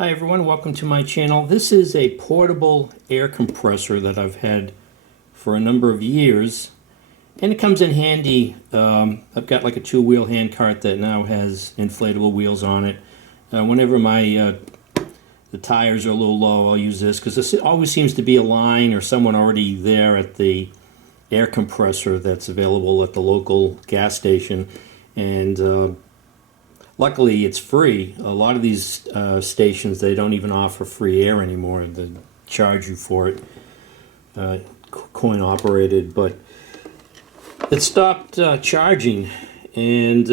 Hi everyone, welcome to my channel. This is a portable air compressor that I've had for a number of years, and it comes in handy. I've got like a two-wheel handcart that now has inflatable wheels on it. Whenever the tires are a little low, I'll use this because there always seems to be a line or someone already there at the air compressor that's available at the local gas station, and luckily, it's free. A lot of these stations, they don't even offer free air anymore. They charge you for it, coin operated. But it stopped charging, and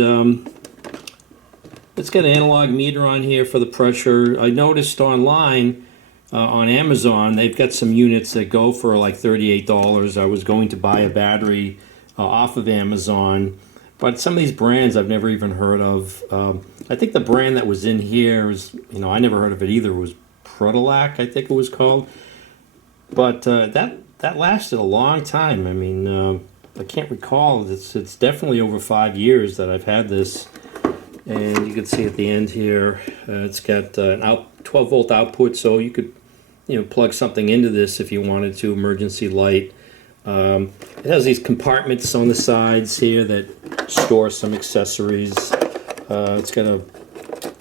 it's got an analog meter on here for the pressure. I noticed online on Amazon, they've got some units that go for like $38. I was going to buy a battery off of Amazon. But some of these brands I've never even heard of. I think the brand that was in here is, I never heard of it either. It was Protolac, I think it was called. But that lasted a long time. I mean, I can't recall. It's definitely over 5 years that I've had this. And you can see at the end here, it's got an 12-volt output, so you could, plug something into this if you wanted to, emergency light. It has these compartments on the sides here that store some accessories. It's got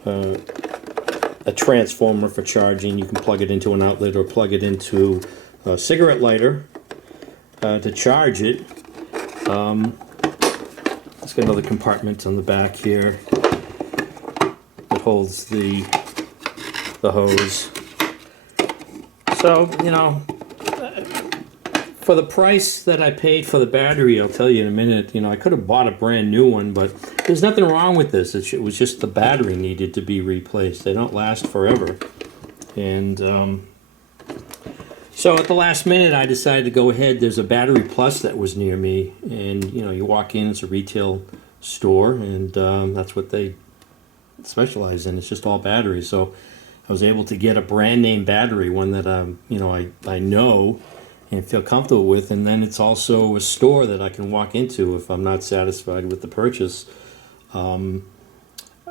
a transformer for charging. You can plug it into an outlet or plug it into a cigarette lighter to charge it. It's got another compartment on the back here that holds the hose. So, for the price that I paid for the battery, I'll tell you in a minute, I could have bought a brand new one, but there's nothing wrong with this. It was just the battery needed to be replaced. They don't last forever. And so at the last minute, I decided to go ahead. There's a Battery Plus that was near me, and you walk in, it's a retail store, and that's what they specialize in. It's just all batteries. So I was able to get a brand name battery, one that I know and feel comfortable with, and then it's also a store that I can walk into if I'm not satisfied with the purchase.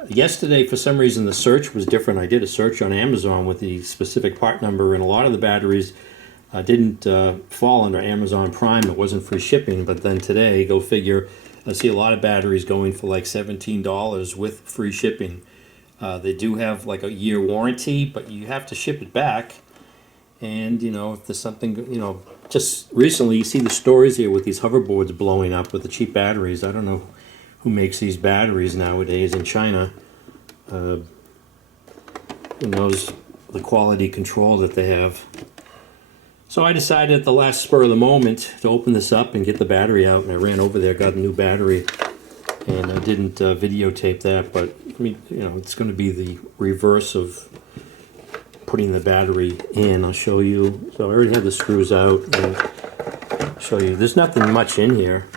Yesterday, for some reason, the search was different. I did a search on Amazon with the specific part number, and a lot of the batteries didn't fall under Amazon Prime. It wasn't free shipping, but then today, go figure, I see a lot of batteries going for like $17 with free shipping. They do have like a year warranty, but you have to ship it back. And, if there's something, just recently you see the stories here with these hoverboards blowing up with the cheap batteries. I don't know who makes these batteries nowadays in China. Who knows the quality control that they have. So I decided at the last spur of the moment to open this up and get the battery out. And I ran over there, got a new battery. And I didn't videotape that, but, it's going to be the reverse of putting the battery in. I'll show you. So I already have the screws out. And I'll show you. There's nothing much in here.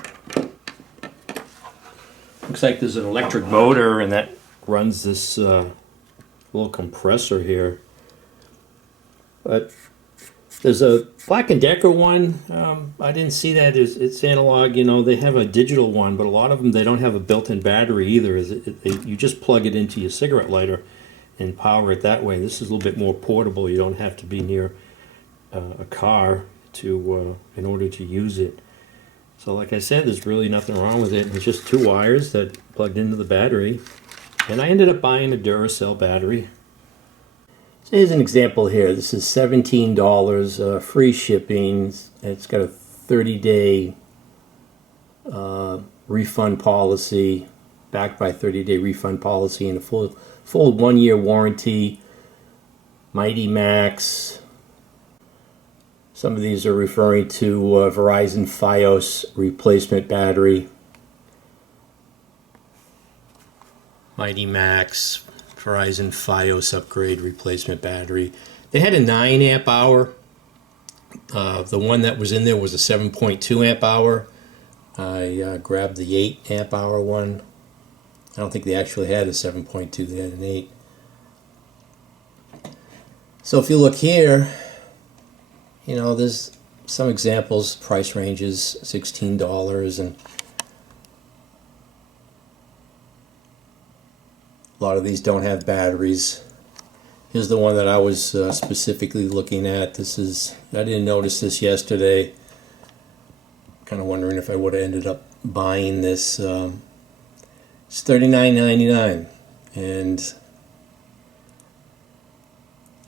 Looks like there's an electric motor, and that runs this little compressor here. But there's a Black & Decker one. I didn't see that. It's analog. They have a digital one, but a lot of them, they don't have a built-in battery either. You just plug it into your cigarette lighter and power it that way. This is a little bit more portable. You don't have to be near a car in order to use it. So like I said, there's really nothing wrong with it. It's just two wires that plugged into the battery. And I ended up buying a Duracell battery. So here's an example here. This is $17, free shipping. It's got a 30-day refund policy, backed by a 30-day refund policy, and a full 1-year warranty. Mighty Max. Some of these are referring to Verizon Fios replacement battery. Mighty Max, Verizon Fios upgrade replacement battery. They had a 9 amp hour. The one that was in there was a 7.2 amp hour. I grabbed the 8 amp hour one. I don't think they actually had a 7.2, they had an 8. So if you look here, there's some examples, price ranges, $16, and a lot of these don't have batteries. Here's the one that I was specifically looking at. This is, I didn't notice this yesterday. Kind of wondering if I would have ended up buying this. It's $39.99, and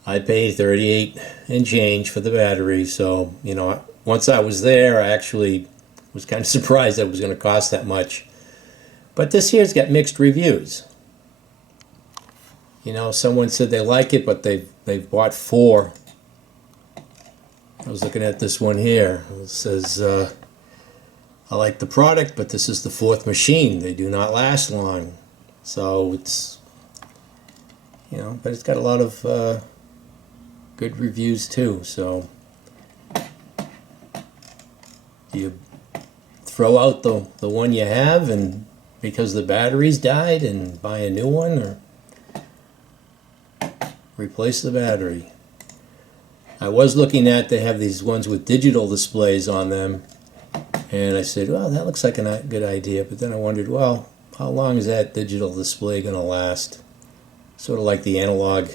I paid $38 and change for the battery. So, you know, once I was there, I actually was kind of surprised that it was going to cost that much. But this here's got mixed reviews. You know, someone said they like it, but they've bought 4. I was looking at this one here. It says, I like the product, but this is the 4th machine. They do not last long. So it's, you know, but it's got a lot of good reviews too. So do you throw out the one you have and because the battery's died and buy a new one, or replace the battery? I was looking at, they have these ones with digital displays on them, and I said, well, that looks like a good idea, but then I wondered, well, how long is that digital display going to last? Sort of like the analog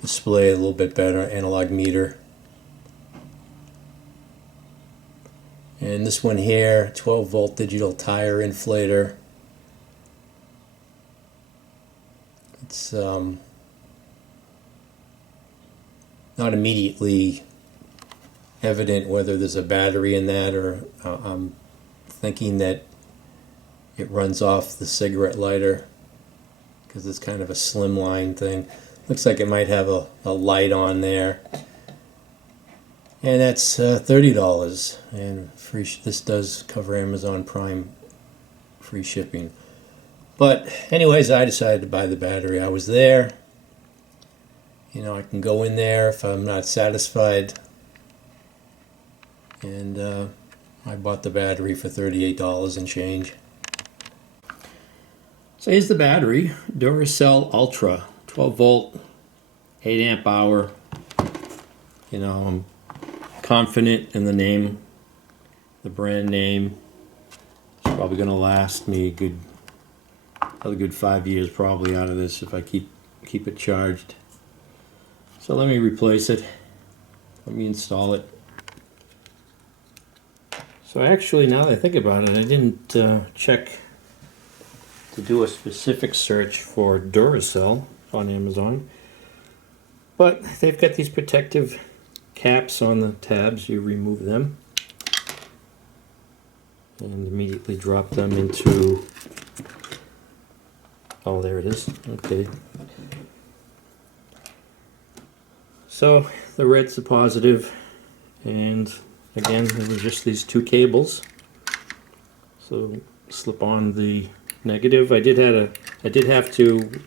display, a little bit better, analog meter. And this one here, 12 volt digital tire inflator. It's not immediately evident whether there's a battery in that, or I'm thinking that it runs off the cigarette lighter because it's kind of a slimline thing. Looks like it might have a light on there. And that's $30, and free. This does cover Amazon Prime free shipping. But anyways, I decided to buy the battery. I was there. You know, I can go in there if I'm not satisfied. And I bought the battery for $38 and change. So here's the battery, Duracell Ultra, 12 volt, 8 amp hour. You know, I'm confident in the name, the brand name. It's probably going to last me another good 5 years probably out of this if I keep it charged. So let me replace it. Let me install it. So actually, now that I think about it, I didn't check to do a specific search for Duracell on Amazon, but they've got these protective caps on the tabs. You remove them and immediately drop them into, oh, there it is. Okay. So the red's the positive, and again, there were just these 2 cables. So slip on the negative. I did have to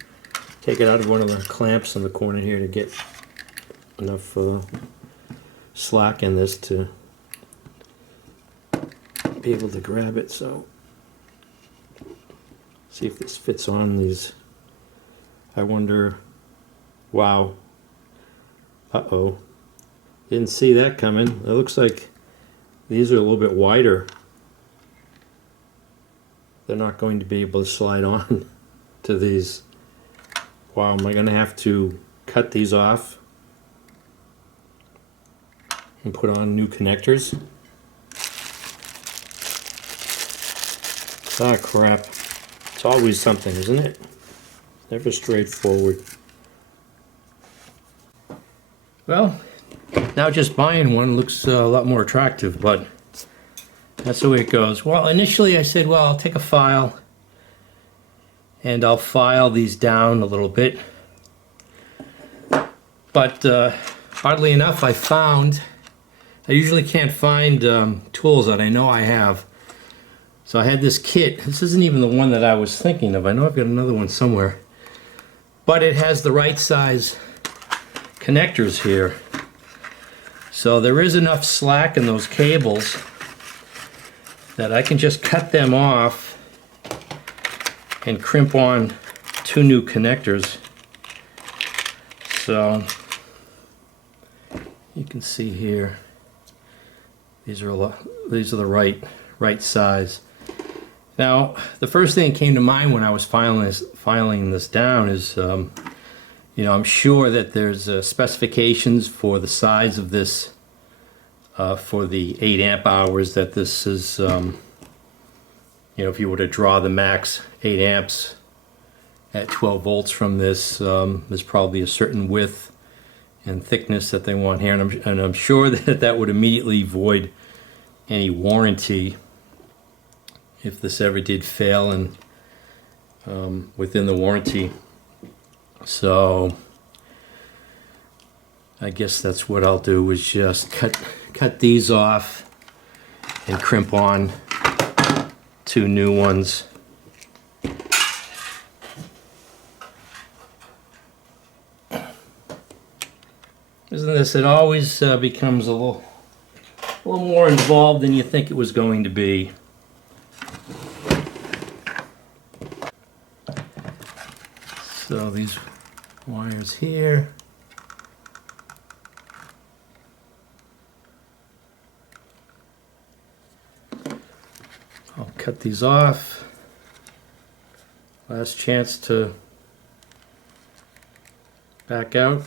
take it out of one of the clamps in the corner here to get enough slack in this to be able to grab it. So see if this fits on these. I wonder. Wow. Uh-oh. Didn't see that coming. It looks like these are a little bit wider. They're not going to be able to slide on to these. Wow, am I going to have to cut these off and put on new connectors? Ah, crap. It's always something, isn't it? Never straightforward. Well, now just buying one looks a lot more attractive, but that's the way it goes. Well, initially I said, well, I'll take a file and I'll file these down a little bit. But oddly enough, I usually can't find tools that I know I have. So I had this kit. This isn't even the one that I was thinking of. I know I've got another one somewhere. But it has the right size connectors here. So there is enough slack in those cables that I can just cut them off and crimp on 2 new connectors. So you can see here, these are the right size. Now, the first thing that came to mind when I was filing this down is, You know, I'm sure that there's specifications for the size of this, for the 8 amp hours that this is, you know, if you were to draw the max 8 amps at 12 volts from this, there's probably a certain width and thickness that they want here, and I'm sure that that would immediately void any warranty if this ever did fail and within the warranty. So I guess that's what I'll do, is just cut these off and crimp on 2 new ones. Isn't this, it always becomes a little more involved than you think it was going to be. So these wires here. I'll cut these off. Last chance to back out.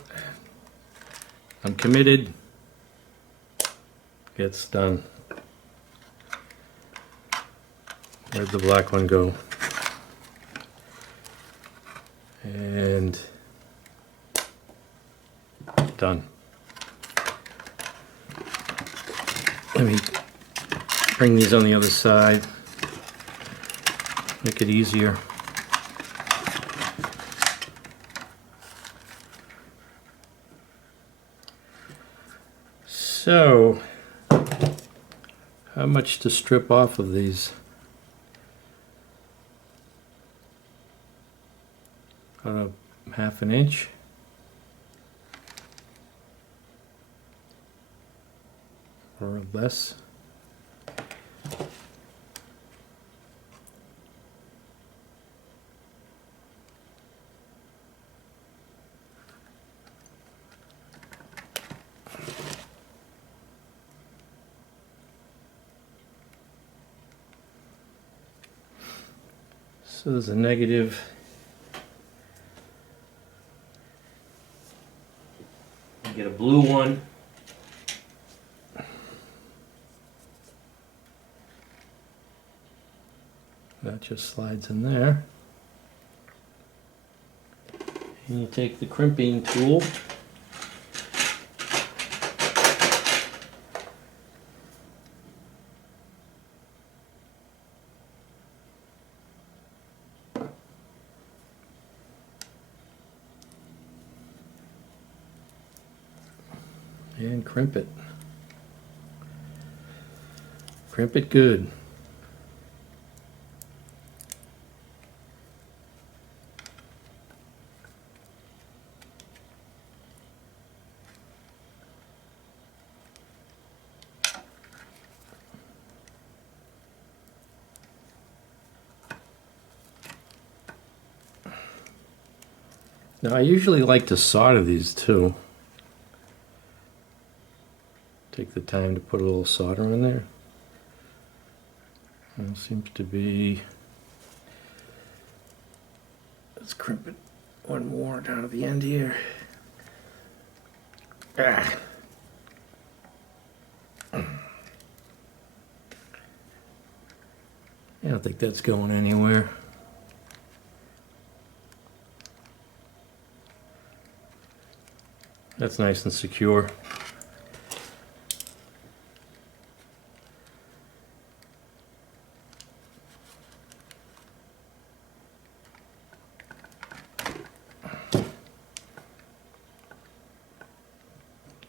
I'm committed. It's done. Where'd the black one go? And done. Let me bring these on the other side. Make it easier. So, how much to strip off of these? About a half an inch. Or less. So there's a negative. Get a blue one. That just slides in there. And you take the crimping tool. And crimp it. Crimp it good. Now I usually like to solder these too. Take the time to put a little solder in there. It seems to be. Let's crimp it one more down at the end here. Ah. I don't think that's going anywhere. That's nice and secure.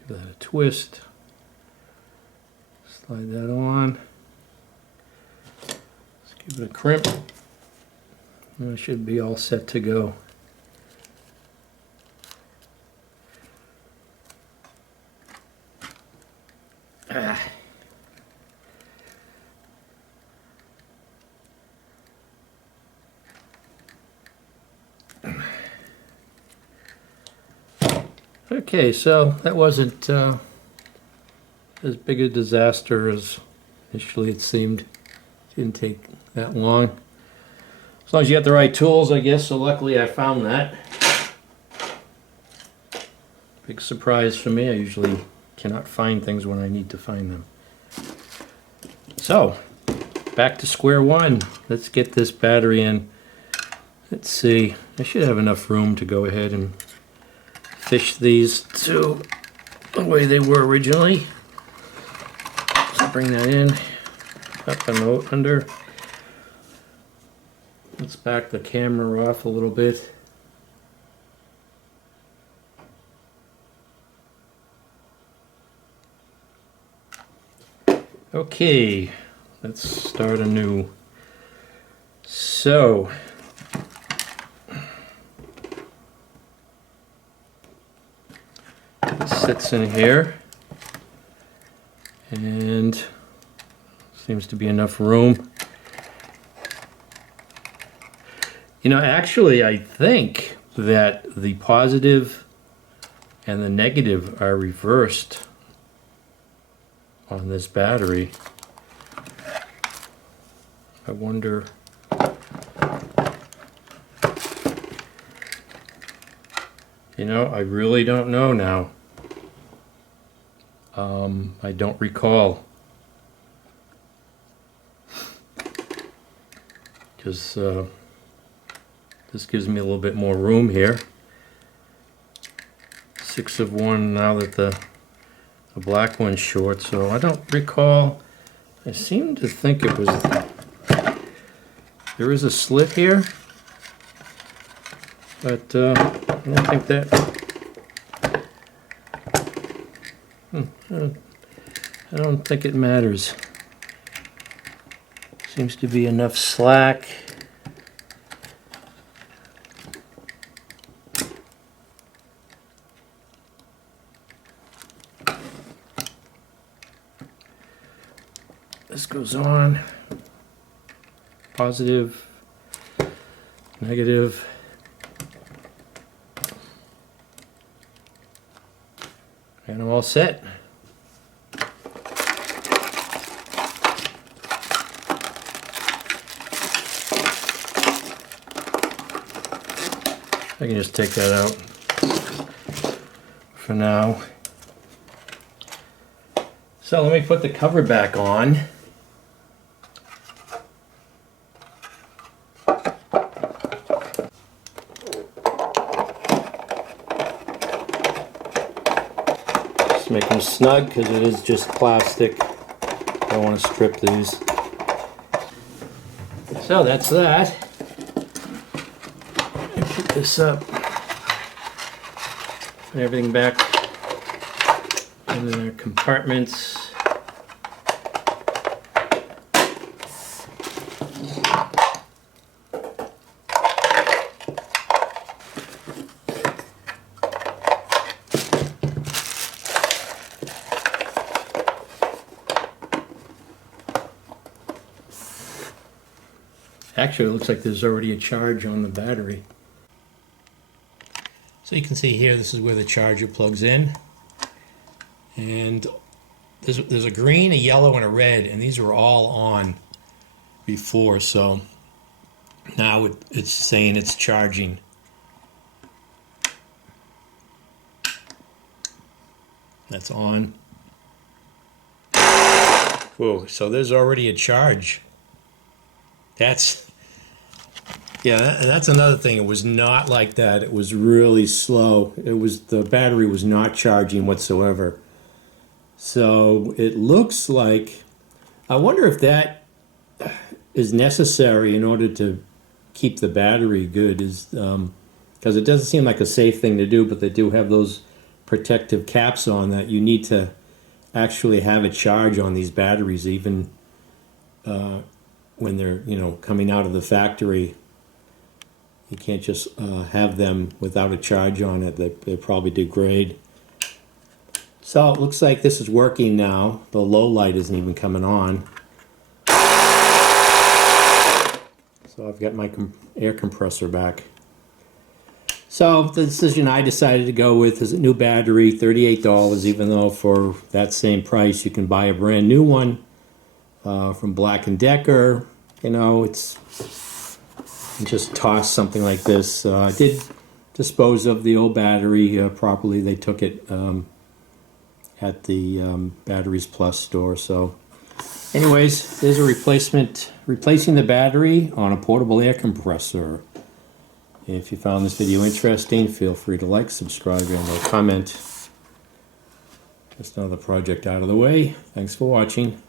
Give that a twist. Slide that on. Let's give it a crimp. And it should be all set to go. Ah. Okay, so that wasn't as big a disaster as initially it seemed. Didn't take that long. As long as you got the right tools, I guess, so luckily I found that. Big surprise for me. I usually cannot find things when I need to find them. So, back to square one. Let's get this battery in. Let's see. I should have enough room to go ahead and fish these to the way they were originally. So bring that in, up and under. Let's back the camera off a little bit. Okay, let's start anew. So, it sits in here, and seems to be enough room. You know, actually, I think that the positive and the negative are reversed on this battery. I wonder. You know, I really don't know now. I don't recall. Because this gives me a little bit more room here. 6 of 1 now that the black one's short, so I don't recall. I seem to think it was. There is a slit here, but I don't think that. I don't think it matters. Seems to be enough slack. This goes on. Positive, negative. And I'm all set. I can just take that out for now. So let me put the cover back on. Just make them snug because it is just plastic. I don't want to strip these. So that's that. Put this up. Put everything back in their compartments. Actually, it looks like there's already a charge on the battery. So you can see here, this is where the charger plugs in. And there's a green, a yellow, and a red, and these were all on before, so now it's saying it's charging. That's on. Whoa, so there's already a charge. That's another thing. It was not like that. It was really slow. The battery was not charging whatsoever. So it looks like, I wonder if that is necessary in order to keep the battery good, because it doesn't seem like a safe thing to do, but they do have those protective caps on that you need to actually have a charge on these batteries, even when they're, coming out of the factory. You can't just have them without a charge on it. They probably degrade. So it looks like this is working now. The low light isn't even coming on. So I've got my air compressor back. So the decision I decided to go with is a new battery, $38, even though for that same price you can buy a brand new one from Black & Decker. It's just toss something like this. I did dispose of the old battery properly. They took it at the Batteries Plus store. So anyways, there's a replacing the battery on a portable air compressor. If you found this video interesting, feel free to like, subscribe, and comment. Just another project out of the way. Thanks for watching.